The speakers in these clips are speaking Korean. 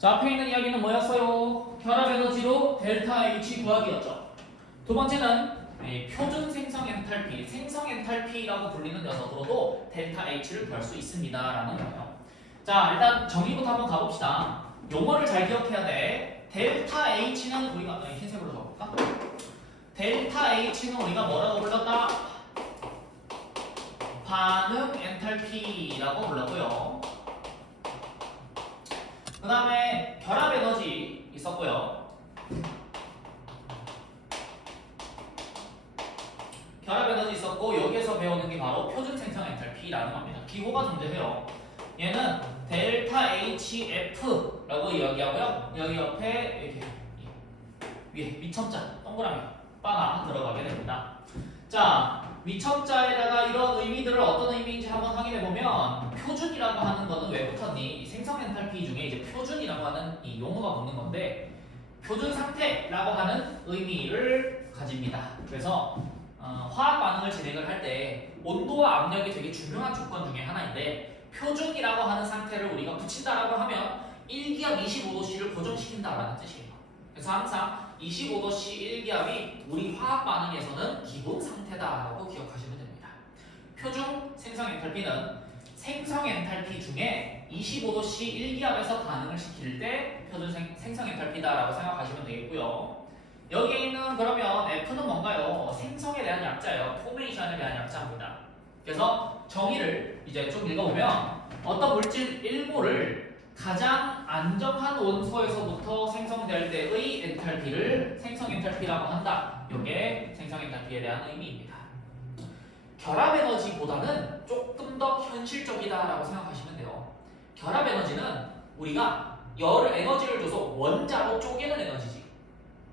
자, 앞에 있는 이야기는 뭐였어요? 결합 에너지로 델타 H 구하기였죠. 두 번째는 표준 생성 엔탈피, 생성 엔탈피라고 불리는 녀석으로도 델타 H를 구할 수 있습니다라는 거예요. 자, 일단 정의부터 한번 가봅시다. 용어를 잘 기억해야 돼. 델타 H는 우리가 흰색으로 적어볼까? 델타 H는 우리가 뭐라고 불렀다? 반응 엔탈피라고 불렀고요. 그 다음에 결합 에너지 있었고요. 결합 에너지 있었고 여기에서 배우는 게 바로 표준 생성 엔탈피라는 겁니다. 기호가 존재해요. 얘는 델타 HF라고 이야기하고요. 여기 옆에 이렇게 위에 위첨자 동그라미 바가 들어가게 됩니다. 자, 위첨자에다가 이런 의미들을 어떤 의미인지 한번 확인해 보면 표준이라고 하는 거는 왜 붙었니? 생성 엔탈피 중에 이제 표준이라고 하는 이 용어가 붙는 건데 표준 상태라고 하는 의미를 가집니다. 그래서 화학 반응을 진행을 할 때 온도와 압력이 되게 중요한 조건 중에 하나인데 표준이라고 하는 상태를 우리가 붙인다라고 하면 1기압 25도씨를 고정시킨다라는 뜻이에요. 그래서 항상 25도씨 1기압이 우리 화학 반응에서는 기본 상태다라고 기억하시면 됩니다. 표준 생성 엔탈피는 생성 엔탈피 중에 25도씨 1기압에서 반응을 시킬 때 표준 생성 엔탈피다라고 생각하시면 되겠고요. 여기에 있는 그러면 F는 뭔가요? 생성에 대한 약자예요. 포메이션에 대한 약자입니다. 그래서 정의를 이제 좀 읽어보면 어떤 물질 일부를 가장 안정한 원소에서부터 생성될 때의 엔탈피를 생성 엔탈피라고 한다. 이게 생성 엔탈피에 대한 의미입니다. 결합 에너지보다는 조금 더 현실적이다라고 생각하시면 돼요. 결합 에너지는 우리가 열을 에너지를 줘서 원자로 쪼개는 에너지지.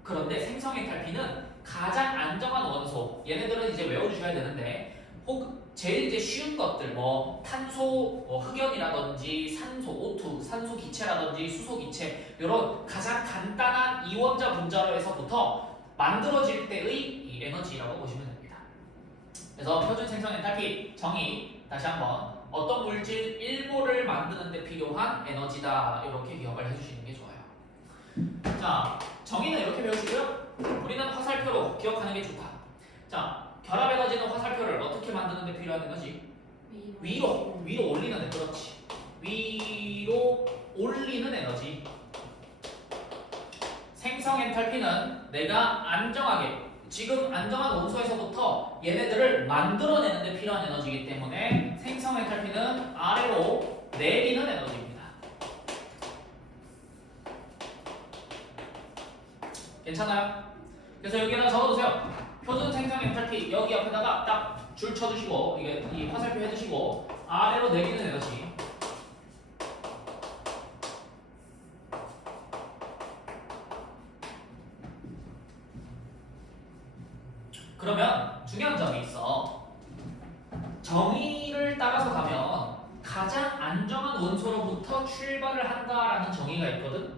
그런데 생성 엔탈피는 가장 안정한 원소. 얘네들은 이제 외워주셔야 되는데 혹 제일 이제 쉬운 것들 뭐 탄소, 흑연이라든지 산소, O2, 산소 기체라든지 수소 기체 이런 가장 간단한 이원자 분자로에서부터 만들어질 때의 이 에너지라고 보시면 됩니다. 그래서 표준 생성 엔탈피 정의 다시 한번 어떤 물질 일부를 만드는 데 필요한 에너지다 이렇게 기억을 해주시는 게 좋아요. 자, 정의는 이렇게 배우시고요. 우리는 화살표로 기억하는 게 좋다. 자, 결합 에너지는 화살표를 어떻게 만드는 데 필요한 에너지? 위로 올리는 데. 그렇지. 위로 올리는 에너지. 생성 엔탈피는 내가 안정하게 지금 안정한 원소에서부터 얘네들을 만들어내는 데 필요한 에너지이기 때문에 생성 엔탈피는 아래로 내리는 에너지입니다. 괜찮아요? 그래서 여기다 적어두세요. 표준 생성 엔탈피 여기 옆에다가 딱 줄 쳐주시고 이게 이 화살표 해주시고 아래로 내리는 에너지. 그러면 중요한 점이 있어. 정의를 따라서 가면 가장 안정한 원소로부터 출발을 한다라는 정의가 있거든.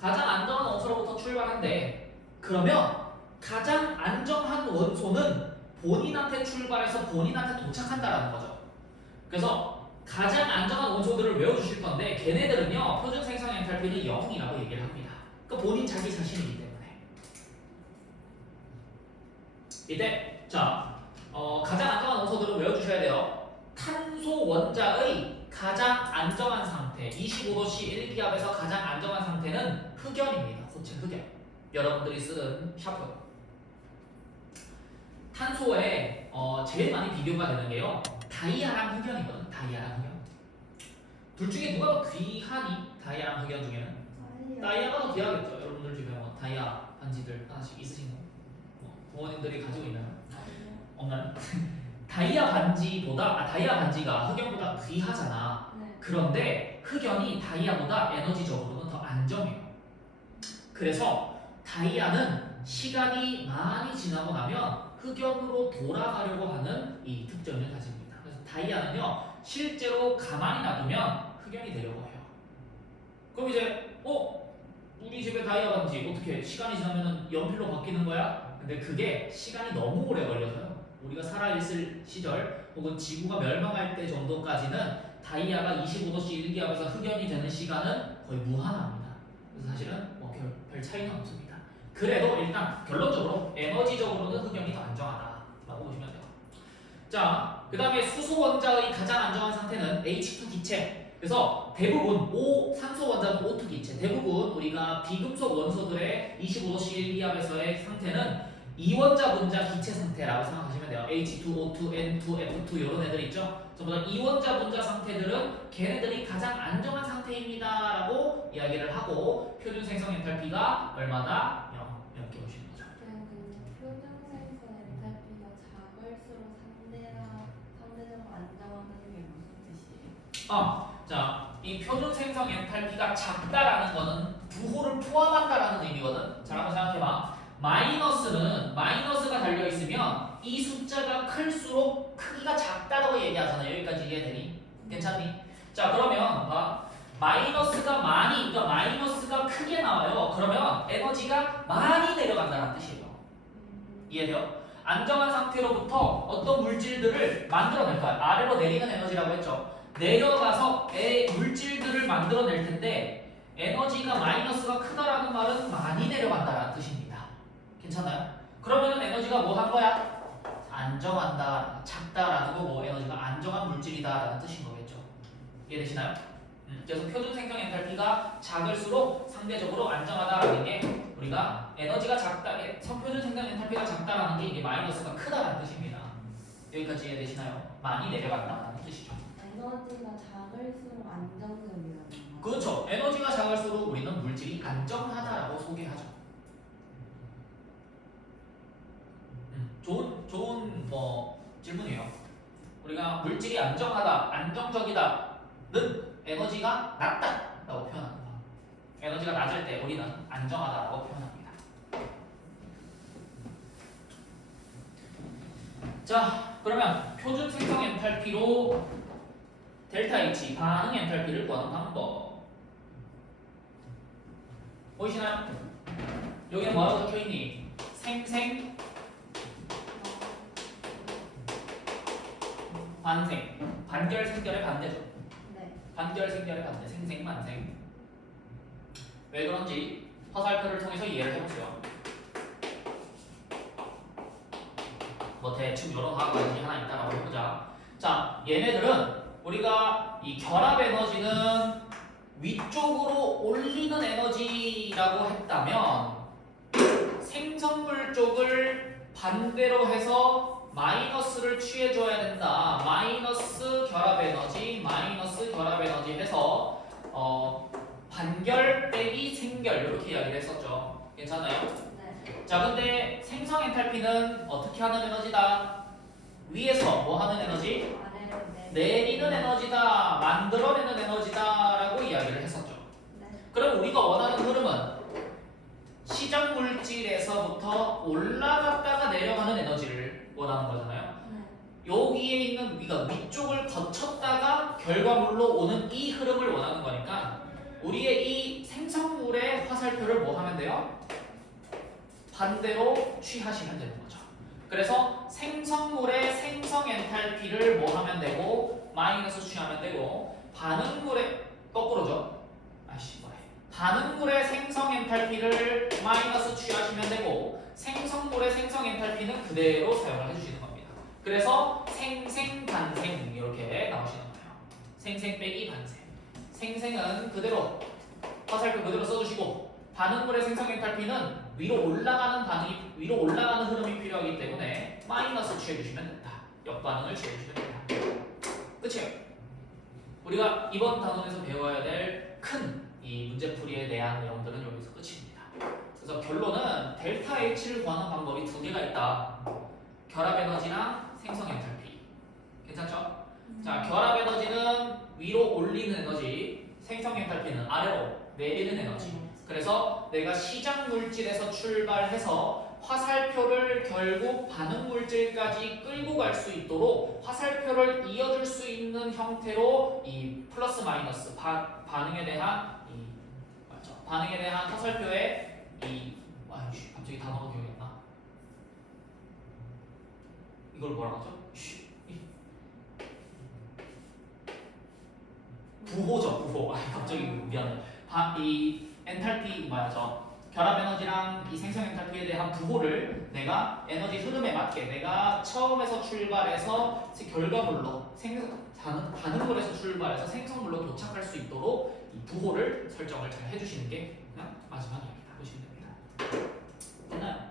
가장 안정한 원소로부터 출발한대. 그러면 가장 안정한 원소는 본인한테 출발해서 본인한테 도착한다라는 거죠. 그래서 가장 안정한 원소들을 외워주실 건데 걔네들은요 표준 생성 엔탈피는 0이라고 얘기를 합니다. 그러니까 본인 자기 자신이기 때문에 이때 자 가장 안정한 원소들을 외워주셔야 돼요. 탄소 원자의 가장 안정한 상태 25도씨 1기압에서 가장 안정한 상태는 흑연입니다. 고체 흑연. 여러분들이 쓰는 샤프. 탄소에 제일 많이 비교가 되는 게요 다이아랑 흑연이거든. 다이아랑 흑연. 둘 중에 누가 더 귀하니? 다이아랑 흑연 중에는? 다이아가 더 귀하겠죠. 여러분들 집에 뭐 다이아 반지들 하나씩 있으신가요? 부모님들이 가지고 있나요? 없나요? 다이아 반지가 흑연보다 귀하잖아. 네. 그런데 흑연이 다이아보다 에너지적으로는 더 안정해요. 그래서 다이아는 시간이 많이 지나고 나면 흑연으로 돌아가려고 하는 이 특징을 가집니다. 그래서 다이아는요 실제로 가만히 놔두면 흑연이 되려고 해요. 그럼 이제 우리 집에 다이아 반지 어떻게 시간이 지나면 연필로 바뀌는 거야? 근데 그게 시간이 너무 오래 걸려서요. 우리가 살아있을 시절 혹은 지구가 멸망할 때 정도까지는 다이아가 25도씨 1기압에서 흑연이 되는 시간은 거의 무한합니다. 그래서 사실은 뭐 별 차이는 없습니다. 그래도 일단 결론적으로 에너지적으로는 흑연이 더 안정하다라고 보시면 돼요. 자, 그 다음에 수소 원자의 가장 안정한 상태는 H2 기체. 그래서 대부분 산소 원자는 O2 기체. 대부분 우리가 비금속 원소들의 25도C 기압에서의 상태는 이원자 분자 기체 상태라고 생각하시면 돼요. H2, O2, N2, F2 이런 애들 있죠. 전부 다 이원자 분자 상태들은 걔네들이 가장 안정한 상태입니다라고 이야기를 하고 표준 생성 엔탈피가 얼마다? 0 이렇게 보시는 거죠. 표준 생성 엔탈피가 작을수록 상대적으로 안정하다는 게 무슨 뜻이에요? 자, 이 표준 생성 엔탈피가 작다라는 거는 부호를 포함한다라는 의미거든. 자, 한번 생각해봐. 마이너스가 달려 있으면 이 숫자가 클수록 크기가 작다라고 얘기하잖아. 여기까지 이해되니? 괜찮니? 자, 그러면 봐. 마이너스가 크게 나와요. 그러면 에너지가 많이 내려간다는 뜻이에요. 이해돼요? 안정한 상태로부터 어떤 물질들을 만들어낼 거야. 아래로 내리는 에너지라고 했죠. 내려가서 물질들을 만들어낼 텐데 에너지가 마이너스가 크다라는 말은 많이 내려간다라는 뜻입니다. 괜찮아요? 그러면 에너지가 뭐 한 거야? 안정한다, 작다라는 거고 에너지가 안정한 물질이다라는 뜻인 거겠죠. 이해되시나요? 그래서 표준 생성 엔탈피가 작을수록 상대적으로 안정하다라는 게 우리가 에너지가 작다, 표준 생성 엔탈피가 작다라는 게 이게 마이너스가 크다라는 뜻입니다. 여기까지 이해되시나요? 많이 내려간다라는 뜻이죠. 에너지가 작을수록 안정적이라는 거. 그렇죠. 에너지가 작을수록 우리는 물질이 안정하다라고 소개하죠. 좋은 질문이에요. 우리가 물질이 안정하다, 안정적이다는 에너지가 낮다라고 표현합니다. 에너지가 낮을 때 우리는 안정하다라고 표현합니다. 자, 그러면 표준 생성 엔탈피로 델타 H 반응 엔탈피를 구하는 방법 보이시나요? 여기는 뭐라고 적혀있니? 생생 반생, 반결 생결의 반대죠. 네. 반결 생결의 반대, 생생 반생. 왜 그런지 화살표를 통해서 이해를 해보세요. 뭐 대충 이런 화학관이 하나 있다라고 해보자. 자, 얘네들은 우리가 이 결합 에너지는 위쪽으로 올리는 에너지라고 했다면 생성물 쪽을 반대로 해서 마이너스를 취해줘야 된다. 마이너스 결합 에너지 해서 반결 빼기 생결 이렇게 이야기를 했었죠. 괜찮아요? 네. 자, 근데 생성 엔탈피는 어떻게 하는 에너지다? 위에서 뭐 하는 에너지? 아래로 내리는 에너지다, 만들어내는 에너지다라고 이야기를 했었죠. 네. 그럼 우리가 원하는 흐름은 시작 물질에서부터 올라갔다가 내려가는 에너지를 원하는 거잖아요. 네. 여기에 있는 우리가 위쪽을 거쳤다가 결과물로 오는 이 흐름을 원하는 거니까 우리의 이 생성물의 화살표를 뭐 하면 돼요? 반대로 취하시면 되는 거죠. 그래서 생성물의 생성 엔탈피를 뭐 하면 되고 마이너스 취하면 되고 반응물의 거꾸로죠. 반응물의 생성 엔탈피를 마이너스 취하시면 되고 생성물의 생성 엔탈피는 그대로 사용을 해주시는 겁니다. 그래서 생생 반생 이렇게 나오시는 거예요. 생생 빼기 반생. 생생은 그대로 화살표 그대로 써주시고 반응물의 생성 엔탈피는 위로 올라가는 흐름이 필요하기 때문에 마이너스 취해주시면 된다. 역반응을 취해주시면 된다. 끝이에요. 우리가 이번 단원에서 배워야 될 큰 이 문제풀이에 대한 내용들은 여기서 끝입니다. 그래서 결론은 델타 H를 구하는 방법이 두 개가 있다. 결합 에너지랑 생성 엔탈피. 괜찮죠? 자, 결합 에너지는 위로 올리는 에너지, 생성 엔탈피는 아래로 내리는 에너지. 그래서 내가 시작 물질에서 출발해서 화살표를 결국 반응 물질까지 끌고 갈 수 있도록 화살표를 이어줄 수 있는 형태로 이 플러스 마이너스 반응에 대한 화살표의 갑자기 단어가 기억이 안 나. 이걸 뭐라 하죠? 부호죠, 부호. 갑자기 미안해. 이 엔탈피 결합 에너지랑 이 생성 엔탈피에 대한 부호를 내가 에너지 흐름에 맞게 내가 처음에서 출발해서 결과물로 반응물에서 출발해서 생성물로 도착할 수 있도록 이 부호를 설정을 잘 해주시는 게 그냥 마지막 이야기다 보시면 됩니다. 됐나요?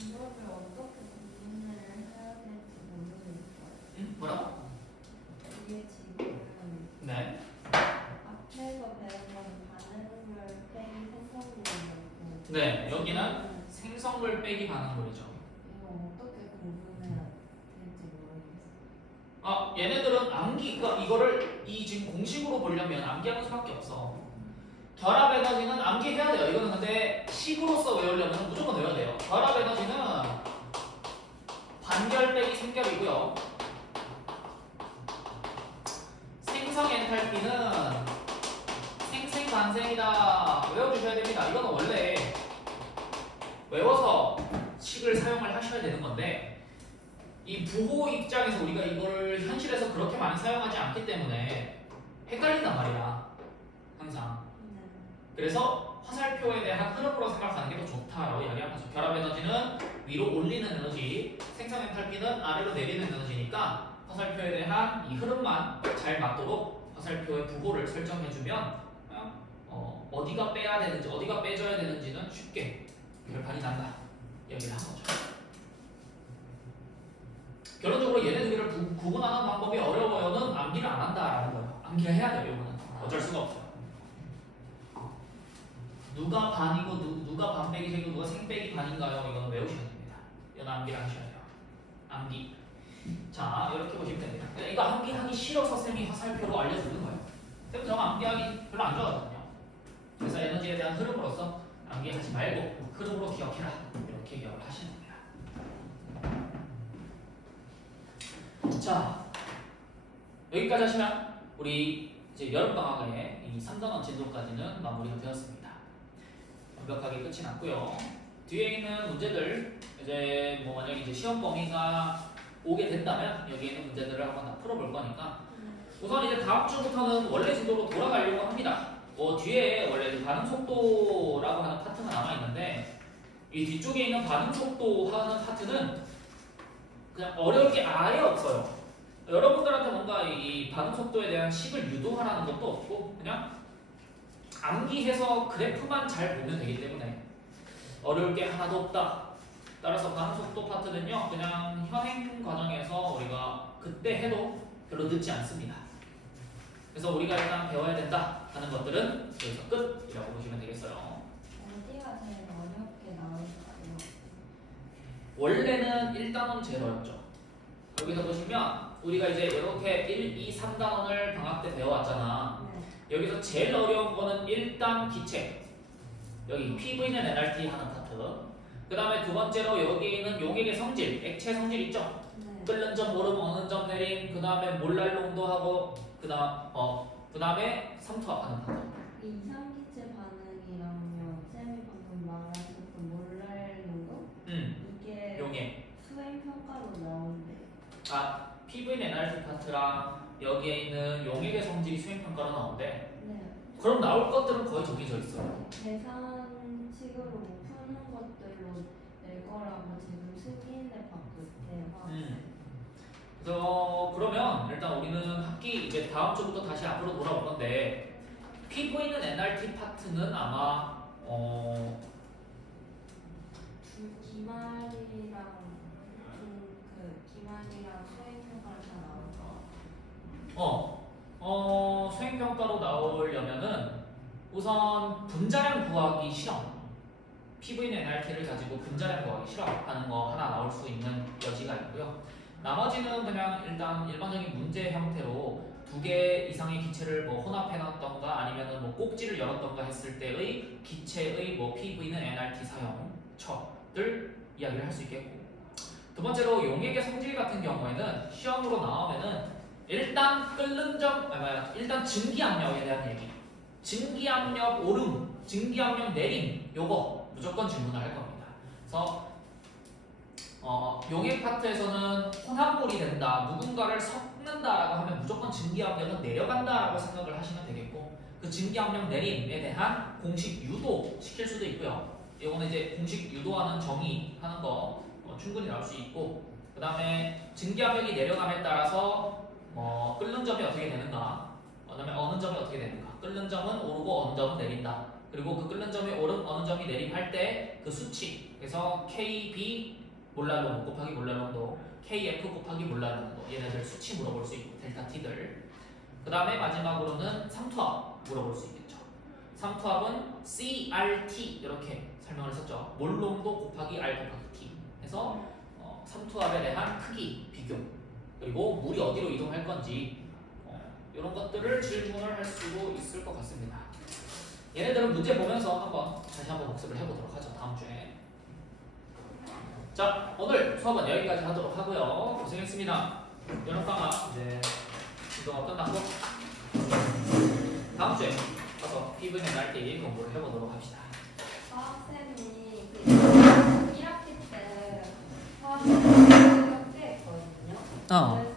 이거를 어떻게 구분을 해야 될지 모르겠어요. 뭐라고? 이게 지금 네. 앞에서 배운 건 반응물 빼기 생성물이었고 네, 여기는 생성물 빼기 반응물이죠. 이거 어떻게 구분해야 될지 모르겠어요. 얘네들은 이거를 이 지금 공식으로 보려면 암기하는 수밖에 없어. 결합 에너지는 암기해야 돼요. 이거는 근데 식으로서 외우려면 무조건 외워야 돼요. 결합 에너지는 반결 빼기 생결이고요. 생성 엔탈피는 생생반생이다. 외워주셔야 됩니다. 이거는 원래 외워서 식을 사용을 하셔야 되는 건데 이 부호 입장에서 우리가 이걸 현실에서 그렇게 많이 사용하지 않기 때문에 헷갈린단 말이야. 항상. 그래서 화살표에 대한 흐름으로 생각하는 게 더 좋다라고 이야기하는 거죠. 결합 에너지는 위로 올리는 에너지, 생성 엔탈피는 아래로 내리는 에너지니까 화살표에 대한 이 흐름만 잘 맞도록 화살표의 부호를 설정해주면 어디가 빼야 되는지 어디가 빼줘야 되는지는 쉽게 결판이 난다 얘기를 한 거죠. 결론적으로 얘네 두 개를 구분하는 방법이 어려워요는 암기를 안 한다라는 거예요. 암기를 해야 돼요. 이거는 어쩔 수가 없어요. 누가 반이고 누가 반 빼기 생이고 누가 생 빼기 반인가요? 이거는 외우셔야 됩니다. 이건 암기를 하셔야 돼요. 암기. 자, 이렇게 보시면 됩니다. 이거 암기하기 싫어서 쌤이 화살표로 알려주는 거예요. 쌤은 저거 암기하기 별로 안 좋아하거든요. 그래서 에너지에 대한 흐름으로서 암기하지 말고 흐름으로 기억해라. 이렇게 기억을 하시면 됩니다. 자, 여기까지 하시면 우리 이제 여름방학의 이 3단원 진도까지는 마무리가 되었습니다. 완벽하게 끝이 났고요. 뒤에 있는 문제들 이제 뭐 만약에 이제 시험 범위가 오게 된다면 여기에 있는 문제들을 한번 다 풀어볼 거니까 우선 이제 다음 주부터는 원래 진도로 돌아가려고 합니다. 뒤에 원래 반응 속도라고 하는 파트가 남아 있는데 이 뒤쪽에 있는 반응 속도 하는 파트는 그냥 어려울 게 아예 없어요. 여러분들한테 뭔가 이 반응 속도에 대한 식을 유도하라는 것도 없고 그냥 암기해서 그래프만 잘 보면 되기 때문에 어려울 게 하나도 없다. 따라서 반응 속도 파트는요 그냥 현행 과정에서 우리가 그때 해도 별로 늦지 않습니다. 그래서 우리가 일단 배워야 된다 하는 것들은 여기서 끝이라고 보시면 되겠어요. 어디가 제일 어렵게 나올까요? 원래는 1단원 제일 어렵죠. 여기서 보시면 우리가 이제 이렇게 1, 2, 3단원을 방학 때 배워왔잖아. 네. 여기서 제일 어려운 거는 1단 기체. 여기 PV는 NRT 하는 파트. 그 다음에 두 번째로 여기에 있는 용액의 성질, 액체 성질 있죠? 네. 끓는 점, 모름, 어는 점, 내림. 그 다음에 몰랄 농도하고 그 다음에 삼투압하는 파트. 이상기체 반응이랑요. 쌤이 방금 말하셨던 몰랄 농도? 이게 용액. 수행 평가로 나오는데. PV는 NRT 파트랑 여기에 있는 용액의 성질이 수행평가로 나오는데 네. 그럼 나올 것들은 거의 정해져 있어요. 계산식으로 못 푸는 것들로 낼 거라고 지금 승인을 받고 있대요. 그래서 그러면 일단 우리는 학기 이제 다음 주부터 다시 앞으로 돌아올 건데 PV는 NRT 파트는 아마 기말이랑 수행평가를 다 나올 거. 수행평가로 나오려면은 우선 분자량 구하기 실험 PV는 NRT를 가지고 분자량 구하기 실험하는 거 하나 나올 수 있는 여지가 있고요. 나머지는 그냥 일단 일반적인 문제 형태로 2개 이상의 기체를 뭐 혼합해놨던가 아니면은 뭐 꼭지를 열었던가 했을 때의 기체의 뭐 PV는 NRT 사용처들 이야기를 할 수 있겠고 두 번째로 용액의 성질 같은 경우에는 시험으로 나오면은 일단 끓는 점, 일단 증기압력에 대한 얘기 증기압력 오름, 증기압력 내림 요거 무조건 질문을 할 겁니다. 그래서 용액 파트에서는 혼합물이 된다, 누군가를 섞는다라고 하면 무조건 증기압력은 내려간다라고 생각을 하시면 되겠고 그 증기압력 내림에 대한 공식 유도 시킬 수도 있고요. 이거는 이제 공식 유도하는 정의하는 거 충분히 나올 수 있고, 그 다음에 증기압력이 내려감에 따라서 끓는 점이 어떻게 되는가, 그다음에 어느 점이 어떻게 되는가. 끓는 점은 오르고 어느 점은 내린다. 그리고 그 끓는 점이 오름 어느 점이 내림할 때 그 수치, 그래서 KB 몰랄濃곱하기 몰랄濃도, KF 곱하기 몰랄濃도, 얘네들 수치 물어볼 수 있고 델타 T들. 그 다음에 마지막으로는 삼투압 물어볼 수 있겠죠. 삼투압은 CRT 이렇게 설명을 했었죠. 몰농도 곱하기 R 곱하기 T 해서 삼투압에 대한 크기 비교, 그리고 물이 어디로 이동할 건지 이런 것들을 질문을 할 수 있을 것 같습니다. 얘네들은 문제 보면서 다시 한번 복습을 해보도록 하죠. 다음 주에. 자, 오늘 수업은 여기까지 하도록 하고요. 고생했습니다. 여름방학 이제 이동가 끝났고 다음 주에 가서 PVM 날티 공부를 해보도록 합시다. 화학쌤이 그 1학기 때 화학쌤 꽤 했거든요. 그래서